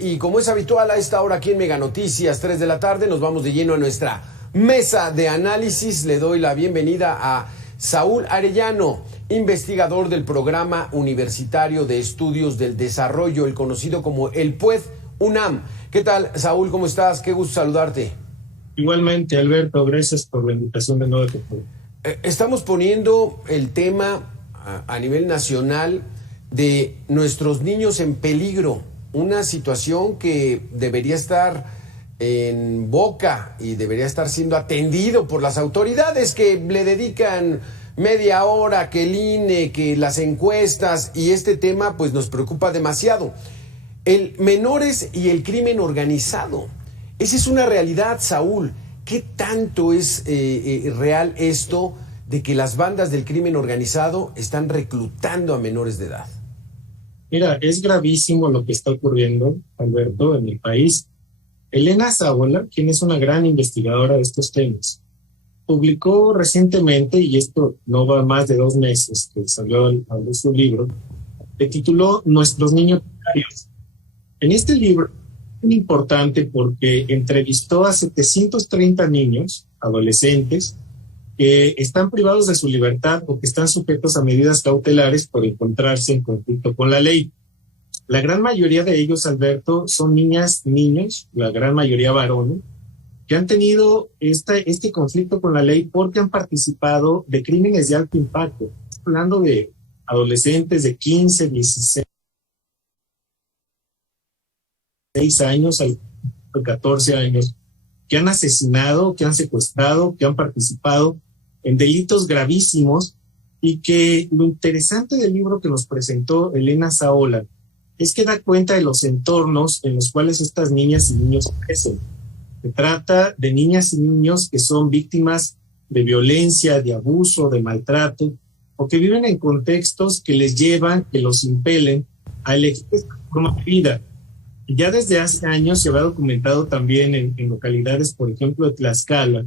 Y como es habitual a esta hora aquí en Mega Noticias, 3 de la tarde, nos vamos de lleno a nuestra mesa de análisis. Le doy la bienvenida a Saúl Arellano, investigador del Programa Universitario de Estudios del Desarrollo, el conocido como el PUED UNAM. ¿Qué tal, Saúl? ¿Cómo estás? Qué gusto saludarte. Igualmente, Alberto, gracias por la invitación de nuevo. Estamos poniendo el tema a nivel nacional de nuestros niños en peligro. Una situación que debería estar en boca y debería estar siendo atendido por las autoridades que le dedican media hora, que el INE, que las encuestas, y este tema pues nos preocupa demasiado. El menores y el crimen organizado. Esa es una realidad, Saúl. ¿Qué tanto es real esto de que las bandas del crimen organizado están reclutando a menores de edad? Mira, es gravísimo lo que está ocurriendo, Alberto, en mi país. Elena Saola, quien es una gran investigadora de estos temas, publicó recientemente, y esto no va más de 2 meses que salió a su libro, que tituló Nuestros niños precarios. En este libro es muy importante porque entrevistó a 730 niños, adolescentes, que están privados de su libertad o que están sujetos a medidas cautelares por encontrarse en conflicto con la ley. La gran mayoría de ellos, Alberto, son niñas, niños, la gran mayoría varones, que han tenido este conflicto con la ley porque han participado de crímenes de alto impacto. Estoy hablando de adolescentes de 15, 16 años, 14 años, que han asesinado, que han secuestrado, que han participado en delitos gravísimos, y que lo interesante del libro que nos presentó Elena Saola es que da cuenta de los entornos en los cuales estas niñas y niños crecen. Se trata de niñas y niños que son víctimas de violencia, de abuso, de maltrato, o que viven en contextos que les llevan, que los impelen a elegir esta forma de vida. Y ya desde hace años se había documentado también en localidades, por ejemplo, de Tlaxcala,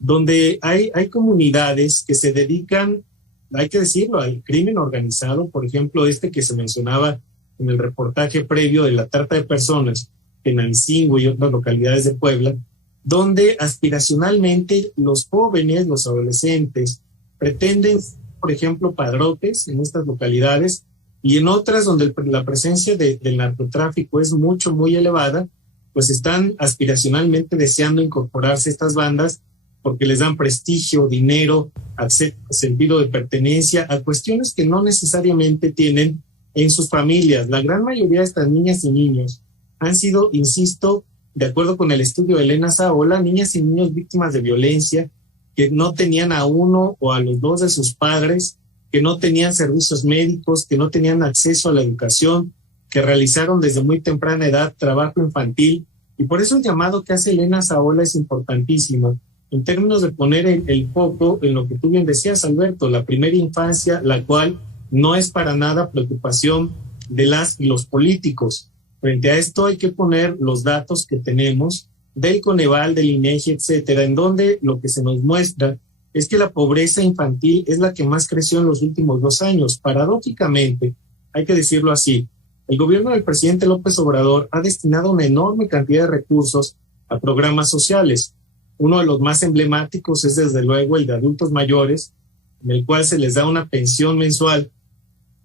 donde hay comunidades que se dedican, hay que decirlo, al crimen organizado. Por ejemplo, que se mencionaba en el reportaje previo de la trata de personas en Ancingo y otras localidades de Puebla, donde aspiracionalmente los jóvenes, los adolescentes, pretenden, por ejemplo, padrotes en estas localidades, y en otras donde la presencia del narcotráfico es muy elevada, pues están aspiracionalmente deseando incorporarse a estas bandas porque les dan prestigio, dinero, acceso, sentido de pertenencia a cuestiones que no necesariamente tienen en sus familias. La gran mayoría de estas niñas y niños han sido, insisto, de acuerdo con el estudio de Elena Saola, niñas y niños víctimas de violencia, que no tenían a uno o a los dos de sus padres, que no tenían servicios médicos, que no tenían acceso a la educación, que realizaron desde muy temprana edad trabajo infantil. Y por eso el llamado que hace Elena Saola es importantísimo, en términos de poner el foco en lo que tú bien decías, Alberto, la primera infancia, la cual no es para nada preocupación de las y los políticos. Frente a esto hay que poner los datos que tenemos del Coneval, del INEGI, etcétera, en donde lo que se nos muestra es que la pobreza infantil es la que más creció en los últimos 2 años. Paradójicamente, hay que decirlo así, el gobierno del presidente López Obrador ha destinado una enorme cantidad de recursos a programas sociales. Uno de los más emblemáticos es desde luego el de adultos mayores, en el cual se les da una pensión mensual,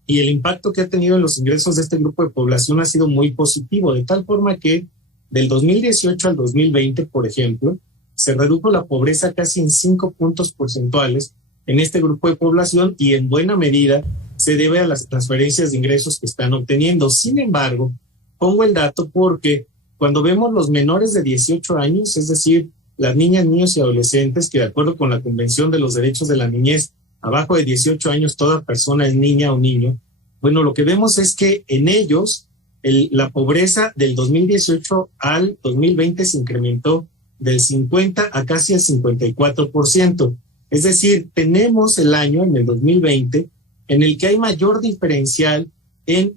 y el impacto que ha tenido en los ingresos de este grupo de población ha sido muy positivo, de tal forma que del 2018 al 2020, por ejemplo, se redujo la pobreza casi en 5 puntos porcentuales en este grupo de población, y en buena medida se debe a las transferencias de ingresos que están obteniendo. Sin embargo, pongo el dato porque cuando vemos los menores de 18 años, es decir, las niñas, niños y adolescentes, que de acuerdo con la Convención de los Derechos de la Niñez, abajo de 18 años toda persona es niña o niño, bueno, lo que vemos es que en ellos la pobreza del 2018 al 2020 se incrementó del 50 a casi el 54%. Es decir, tenemos el año, en el 2020, en el que hay mayor diferencial en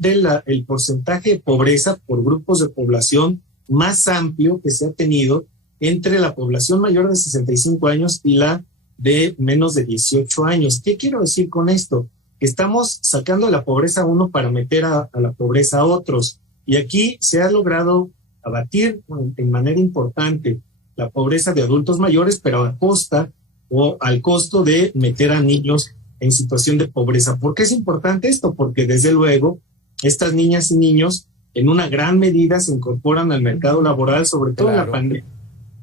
el porcentaje de pobreza por grupos de población más amplio que se ha tenido entre la población mayor de 65 años y la de menos de 18 años. ¿Qué quiero decir con esto? Que estamos sacando de la pobreza a uno para meter a la pobreza a otros. Y aquí se ha logrado abatir en manera importante la pobreza de adultos mayores, pero a costa o al costo de meter a niños en situación de pobreza. ¿Por qué es importante esto? Porque desde luego estas niñas y niños en una gran medida se incorporan al mercado laboral, sobre todo en la pandemia,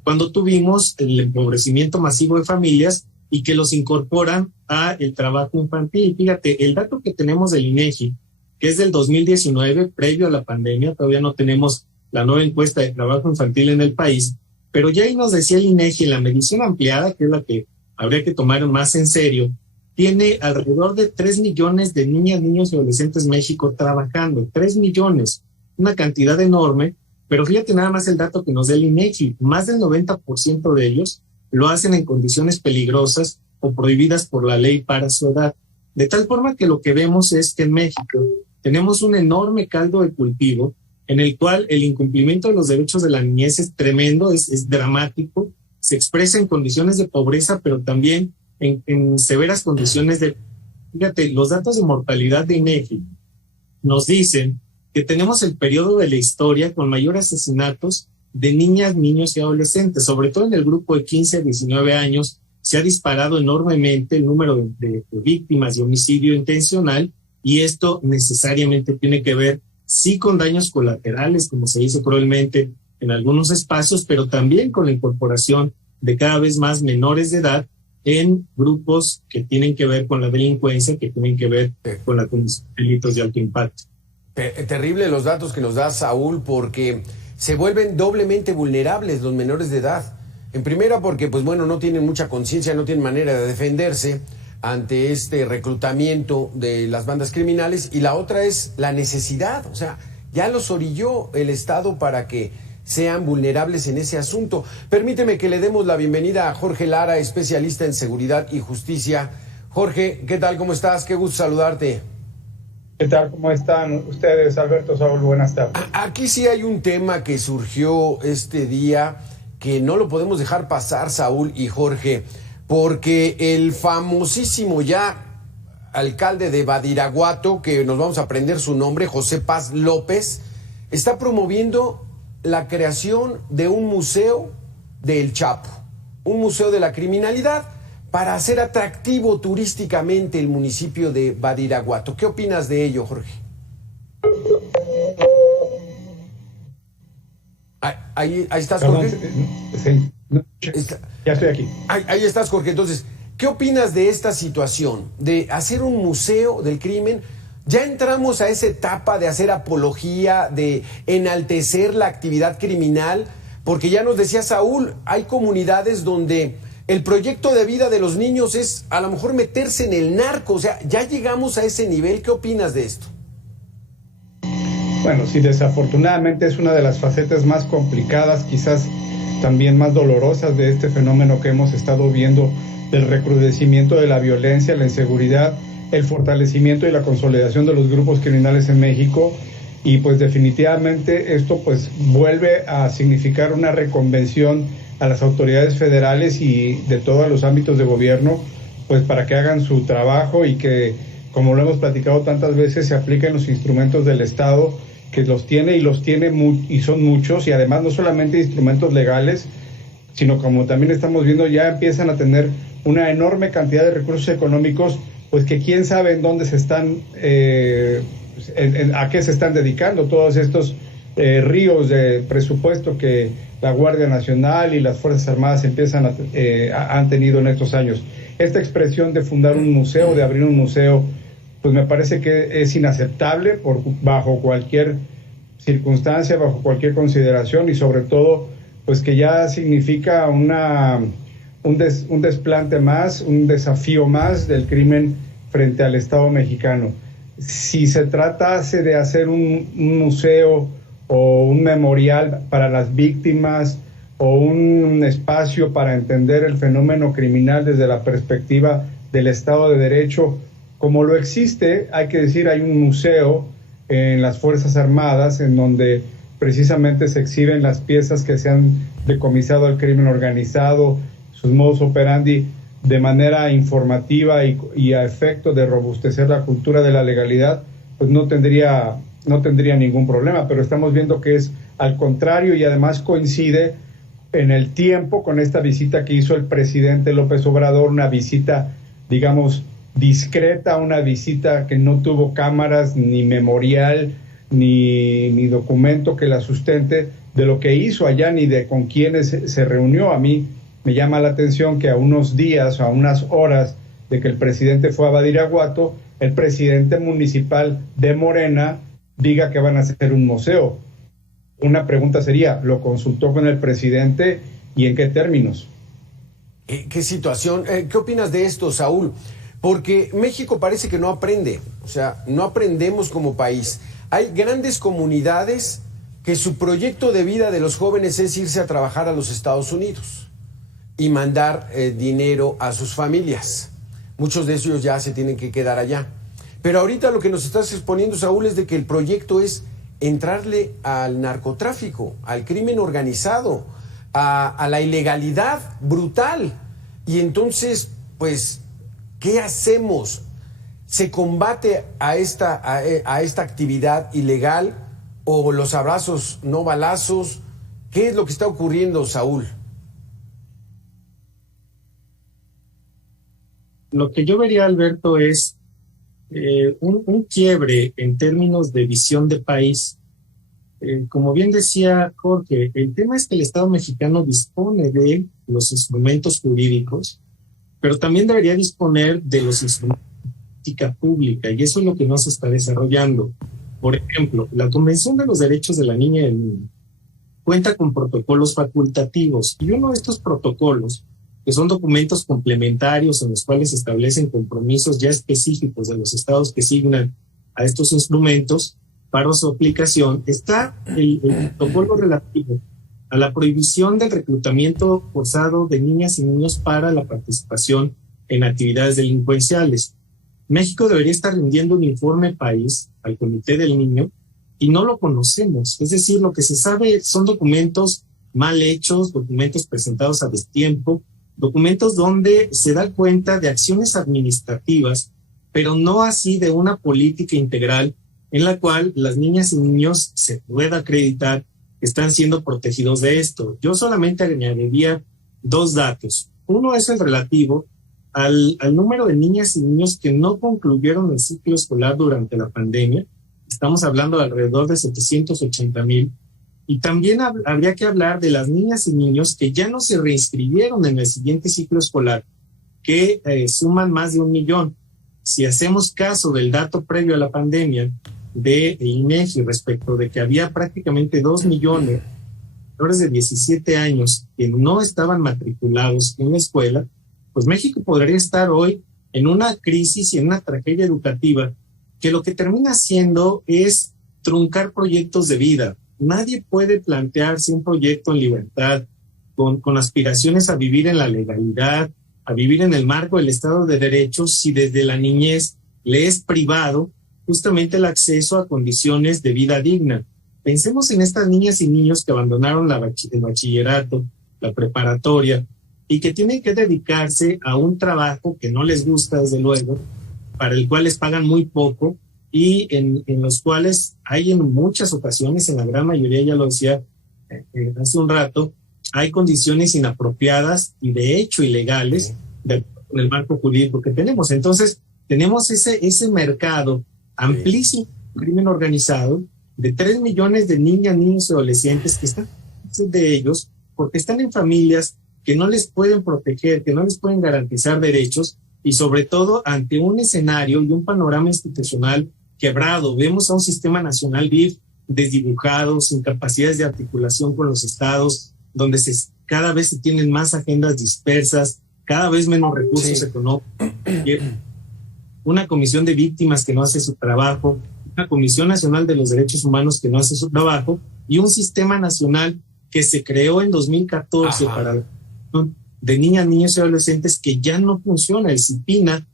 cuando tuvimos el empobrecimiento masivo de familias y que los incorporan a el trabajo infantil. Fíjate, el dato que tenemos del INEGI, que es del 2019, previo a la pandemia, todavía no tenemos la nueva encuesta de trabajo infantil en el país, pero ya ahí nos decía el INEGI, la medición ampliada, que es la que habría que tomar más en serio, tiene alrededor de 3 millones de niñas, niños y adolescentes en México trabajando. 3 millones, una cantidad enorme, pero fíjate nada más el dato que nos da el INEGI, más del 90% de ellos lo hacen en condiciones peligrosas o prohibidas por la ley para su edad. De tal forma que lo que vemos es que en México tenemos un enorme caldo de cultivo en el cual el incumplimiento de los derechos de la niñez es tremendo, es dramático, se expresa en condiciones de pobreza, pero también en severas condiciones de... Fíjate, los datos de mortalidad de INEGI nos dicen que tenemos el periodo de la historia con mayor asesinatos de niñas, niños y adolescentes, sobre todo en el grupo de 15 a 19 años, se ha disparado enormemente el número de víctimas de homicidio intencional, y esto necesariamente tiene que ver, sí, con daños colaterales, como se dice cruelmente en algunos espacios, pero también con la incorporación de cada vez más menores de edad en grupos que tienen que ver con la delincuencia, que tienen que ver con la comisión de delitos de alto impacto. Terrible los datos que nos da Saúl, porque se vuelven doblemente vulnerables los menores de edad. En primera, porque pues bueno, no tienen mucha conciencia, no tienen manera de defenderse ante este reclutamiento de las bandas criminales, y la otra es la necesidad, o sea, ya los orilló el Estado para que sean vulnerables en ese asunto. Permíteme que le demos la bienvenida a Jorge Lara, especialista en seguridad y justicia. Jorge, ¿qué tal? ¿Cómo estás? Qué gusto saludarte. ¿Qué tal? ¿Cómo están ustedes, Alberto, Saúl? Buenas tardes. Aquí sí hay un tema que surgió este día que no lo podemos dejar pasar, Saúl y Jorge, porque el famosísimo ya alcalde de Badiraguato, que nos vamos a aprender su nombre, José Paz López, está promoviendo la creación de un museo del Chapo, un museo de la criminalidad, para hacer atractivo turísticamente el municipio de Badiraguato. ¿Qué opinas de ello, Jorge? Ahí estás, Jorge. Sí, no, ya estoy aquí. Ahí estás, Jorge. Entonces, ¿qué opinas de esta situación de hacer un museo del crimen? Ya entramos a esa etapa de hacer apología, de enaltecer la actividad criminal, porque ya nos decía Saúl, hay comunidades donde el proyecto de vida de los niños es a lo mejor meterse en el narco. O sea, ya llegamos a ese nivel. ¿Qué opinas de esto? Bueno, sí, desafortunadamente es una de las facetas más complicadas, quizás también más dolorosas de este fenómeno que hemos estado viendo, del recrudecimiento de la violencia, la inseguridad, el fortalecimiento y la consolidación de los grupos criminales en México. Y pues definitivamente esto pues vuelve a significar una reconvención a las autoridades federales y de todos los ámbitos de gobierno, pues para que hagan su trabajo y que, como lo hemos platicado tantas veces, se apliquen los instrumentos del Estado, que los tiene y son muchos, y además no solamente instrumentos legales, sino como también estamos viendo, ya empiezan a tener una enorme cantidad de recursos económicos, pues que quién sabe en dónde se están, a qué se están dedicando todos estos ríos de presupuesto que la Guardia Nacional y las Fuerzas Armadas han tenido en estos años. Esta expresión de fundar un museo, de abrir un museo, pues me parece que es inaceptable bajo cualquier circunstancia, bajo cualquier consideración, y sobre todo, pues que ya significa un desplante más, un desafío más del crimen frente al Estado mexicano. Si se tratase de hacer un museo o un memorial para las víctimas o un espacio para entender el fenómeno criminal desde la perspectiva del Estado de Derecho, como lo existe, hay que decir, hay un museo en las Fuerzas Armadas en donde precisamente se exhiben las piezas que se han decomisado al crimen organizado, sus modus operandi, de manera informativa y a efecto de robustecer la cultura de la legalidad, pues no tendría no tendría ningún problema, pero estamos viendo que es al contrario y además coincide en el tiempo con esta visita que hizo el presidente López Obrador, una visita, digamos, discreta, una visita que no tuvo cámaras, ni memorial, ni documento que la sustente de lo que hizo allá, ni de con quiénes se reunió. A mí me llama la atención que a unos días, a unas horas de que el presidente fue a Badiraguato, el presidente municipal de Morena diga que van a hacer un museo. Una pregunta sería, ¿lo consultó con el presidente y en qué términos? ¿Qué situación? ¿Qué opinas de esto, Saúl? Porque México parece que no aprende, o sea, no aprendemos como país. Hay grandes comunidades que su proyecto de vida de los jóvenes es irse a trabajar a los Estados Unidos y mandar dinero a sus familias. Muchos de ellos ya se tienen que quedar allá. Pero ahorita lo que nos estás exponiendo, Saúl, es de que el proyecto es entrarle al narcotráfico, al crimen organizado, a la ilegalidad brutal. Y entonces, pues, ¿qué hacemos? ¿Se combate a esta actividad ilegal o los abrazos no balazos? ¿Qué es lo que está ocurriendo, Saúl? Lo que yo vería, Alberto, es un quiebre en términos de visión de país. Como bien decía Jorge, el tema es que el Estado mexicano dispone de los instrumentos jurídicos, pero también debería disponer de los instrumentos de política pública, y eso es lo que no se está desarrollando. Por ejemplo, la Convención de los Derechos de la Niña y del Niño cuenta con protocolos facultativos, y uno de estos protocolos, que son documentos complementarios en los cuales se establecen compromisos ya específicos de los estados que signan a estos instrumentos para su aplicación, está el protocolo relativo a la prohibición del reclutamiento forzado de niñas y niños para la participación en actividades delincuenciales. México debería estar rindiendo un informe país al Comité del Niño y no lo conocemos. Es decir, lo que se sabe son documentos mal hechos, documentos presentados a destiempo, documentos donde se da cuenta de acciones administrativas, pero no así de una política integral en la cual las niñas y niños se pueda acreditar que están siendo protegidos de esto. Yo solamente añadiría dos datos. Uno es el relativo al número de niñas y niños que no concluyeron el ciclo escolar durante la pandemia. Estamos hablando de alrededor de 780,000. Y también habría que hablar de las niñas y niños que ya no se reinscribieron en el siguiente ciclo escolar, que suman más de 1 millón. Si hacemos caso del dato previo a la pandemia de INEGI respecto de que había prácticamente 2 millones menores de 17 años que no estaban matriculados en la escuela, pues México podría estar hoy en una crisis y en una tragedia educativa que lo que termina haciendo es truncar proyectos de vida. Nadie puede plantearse un proyecto en libertad, con aspiraciones a vivir en la legalidad, a vivir en el marco del Estado de Derecho, si desde la niñez le es privado justamente el acceso a condiciones de vida digna. Pensemos en estas niñas y niños que abandonaron el bachillerato, la preparatoria, y que tienen que dedicarse a un trabajo que no les gusta, desde luego, para el cual les pagan muy poco, y en los cuales hay en muchas ocasiones, en la gran mayoría, ya lo decía hace un rato, hay condiciones inapropiadas y de hecho ilegales con el marco jurídico que tenemos. Entonces, tenemos ese mercado amplísimo de crimen organizado de 3 millones de niñas, niños y adolescentes que están de ellos porque están en familias que no les pueden proteger, que no les pueden garantizar derechos, y sobre todo ante un escenario y un panorama institucional quebrado. Vemos a un sistema nacional DIF desdibujado, sin capacidades de articulación con los estados, donde cada vez se tienen más agendas dispersas, cada vez menos recursos económicos, una comisión de víctimas que no hace su trabajo, una Comisión Nacional de los Derechos Humanos que no hace su trabajo, y un sistema nacional que se creó en 2014 para de niñas, niños y adolescentes que ya no funciona. El CIPINA,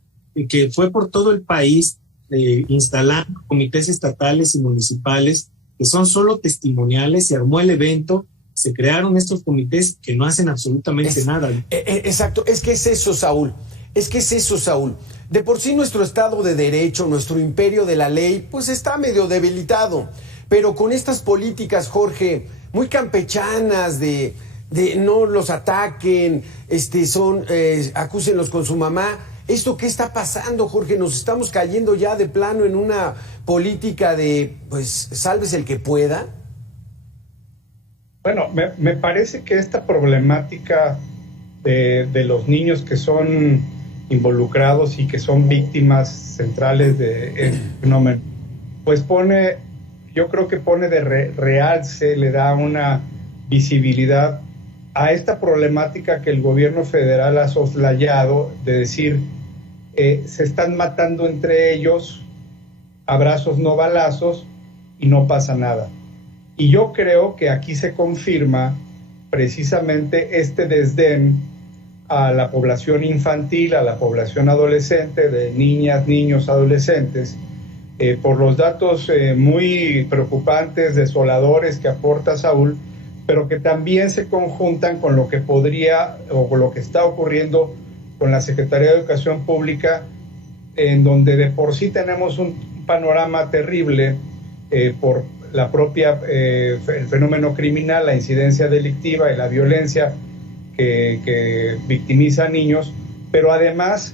que fue por todo el país instalando comités estatales y municipales que son solo testimoniales, se armó el evento, se crearon estos comités que no hacen absolutamente nada. Exacto, es que es eso, Saúl. De por sí nuestro Estado de Derecho, nuestro imperio de la ley, pues está medio debilitado. Pero con estas políticas, Jorge, muy campechanas de no los ataquen, acúsenlos con su mamá. ¿Esto qué está pasando, Jorge? Nos estamos cayendo ya de plano en una política de, pues, sálvese el que pueda. Bueno, me parece que esta problemática de los niños que son involucrados y que son víctimas centrales de este fenómeno, pues yo creo que pone de realce, le da una visibilidad a esta problemática que el gobierno federal ha soslayado, de decir, se están matando entre ellos, abrazos no balazos, y no pasa nada. Y yo creo que aquí se confirma precisamente este desdén a la población infantil, a la población adolescente, de niñas, niños, adolescentes, por los datos muy preocupantes, desoladores que aporta Saúl, pero que también se conjuntan con lo que podría o con lo que está ocurriendo con la Secretaría de Educación Pública, en donde de por sí tenemos un panorama terrible por la propia el fenómeno criminal, la incidencia delictiva y la violencia que victimiza a niños, pero además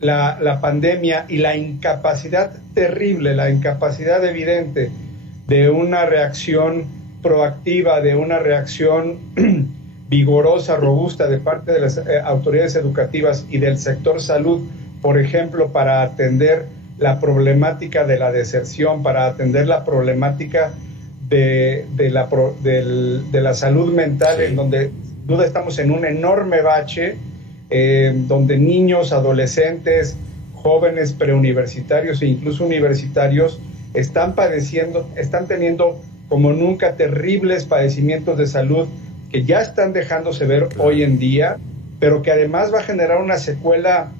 la pandemia y la incapacidad terrible, la incapacidad evidente de una reacción proactiva, de una reacción vigorosa, robusta de parte de las autoridades educativas y del sector salud, por ejemplo, para atender la problemática de la deserción, para atender la problemática de la salud mental, sí, en donde sin duda estamos en un enorme bache, donde niños, adolescentes, jóvenes preuniversitarios e incluso universitarios están teniendo como nunca terribles padecimientos de salud que ya están dejándose ver hoy en día, pero que además va a generar una secuela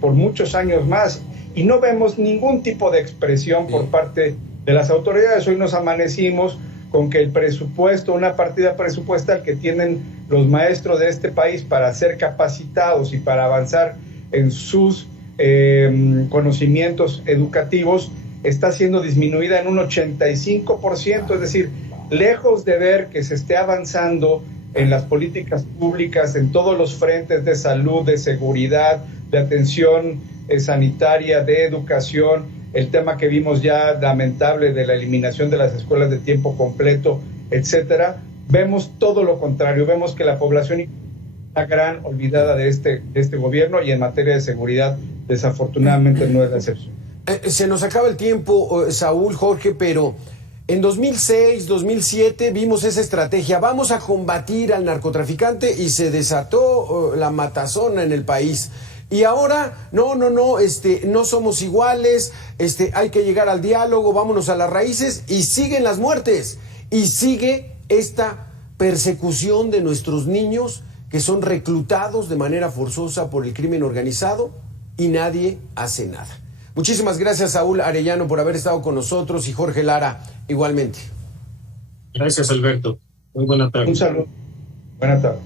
por muchos años más. Y no vemos ningún tipo de expresión por parte de las autoridades. Hoy nos amanecimos con que el presupuesto, una partida presupuestal que tienen los maestros de este país para ser capacitados y para avanzar en sus conocimientos educativos, está siendo disminuida en un 85%, es decir, lejos de ver que se esté avanzando en las políticas públicas, en todos los frentes de salud, de seguridad, de atención sanitaria, de educación, el tema que vimos ya lamentable de la eliminación de las escuelas de tiempo completo, etcétera, vemos todo lo contrario, vemos que la población es una gran olvidada de este gobierno, y en materia de seguridad desafortunadamente no es la excepción. Se nos acaba el tiempo, Saúl, Jorge, pero en 2006, 2007 vimos esa estrategia, vamos a combatir al narcotraficante, y se desató la matazona en el país. Y ahora, no somos iguales, hay que llegar al diálogo, vámonos a las raíces, y siguen las muertes, y sigue esta persecución de nuestros niños que son reclutados de manera forzosa por el crimen organizado, y nadie hace nada. Muchísimas gracias, Saúl Arellano, por haber estado con nosotros, y Jorge Lara, igualmente. Gracias, Alberto. Muy buena tarde. Un saludo. Buena tarde.